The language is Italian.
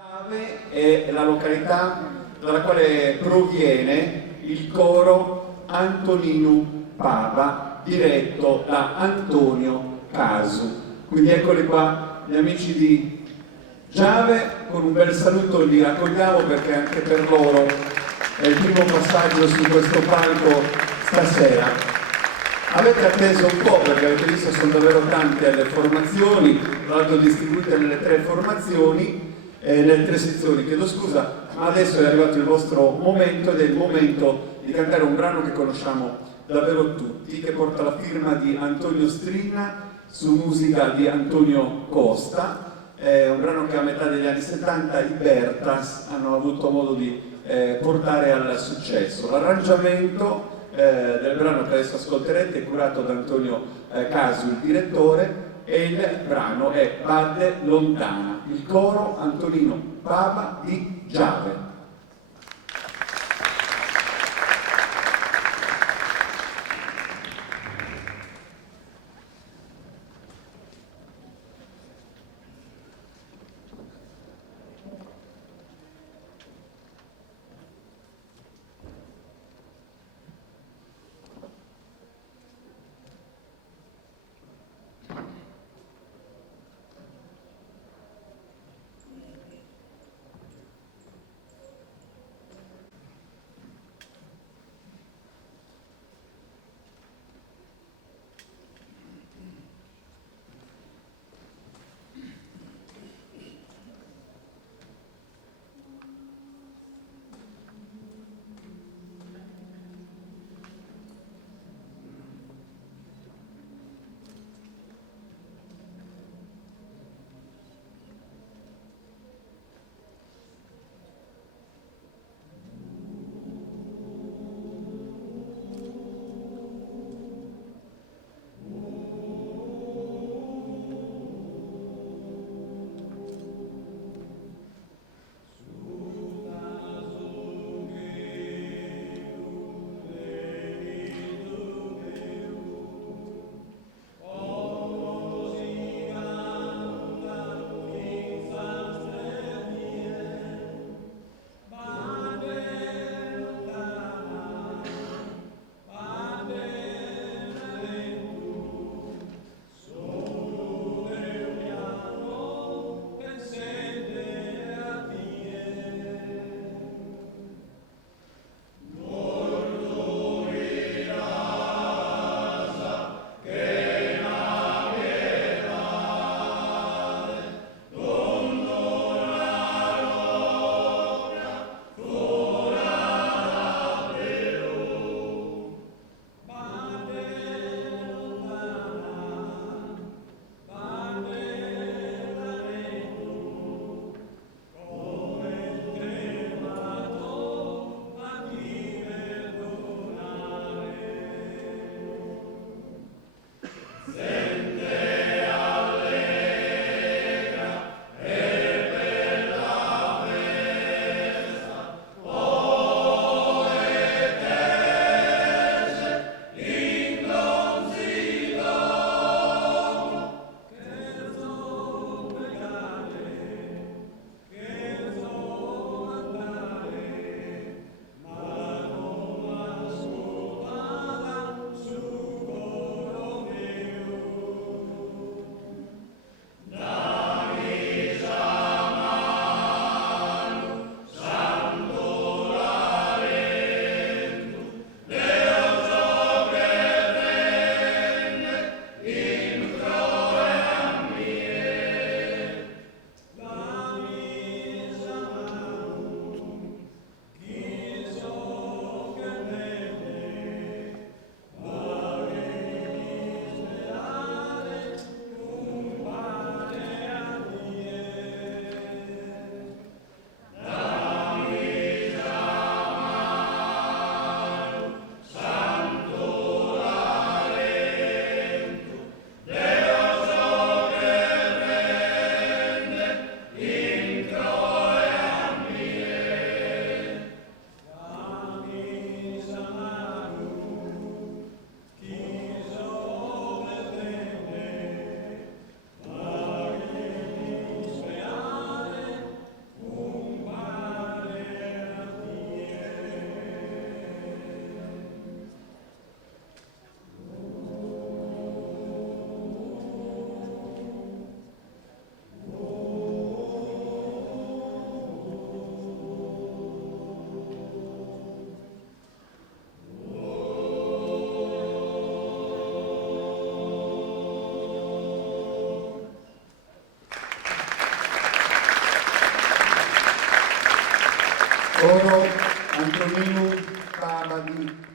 Giave è la località dalla quale proviene il coro Antoninu Pava, diretto da Antonio Casu. Quindi eccoli qua gli amici di Giave, con un bel saluto li accogliamo perché anche per loro è il primo passaggio su questo palco stasera. Avete atteso un po' perché avete visto sono davvero tante le formazioni, tra l'altro distribuite nelle tre formazioni, nelle tre sezioni, chiedo scusa, ma adesso è arrivato il vostro momento ed è il momento di cantare un brano che conosciamo davvero tutti, che porta la firma di Antonio Strinna su musica di Antonio Costa. È un brano che a metà degli anni 70 i Bertas hanno avuto modo di portare al successo. L'arrangiamento del brano che adesso ascolterete è curato da Antonio Casu, il direttore, e il brano è Valle Lontana, il coro Antonino Pava di Giave. Coro Antonino Pava di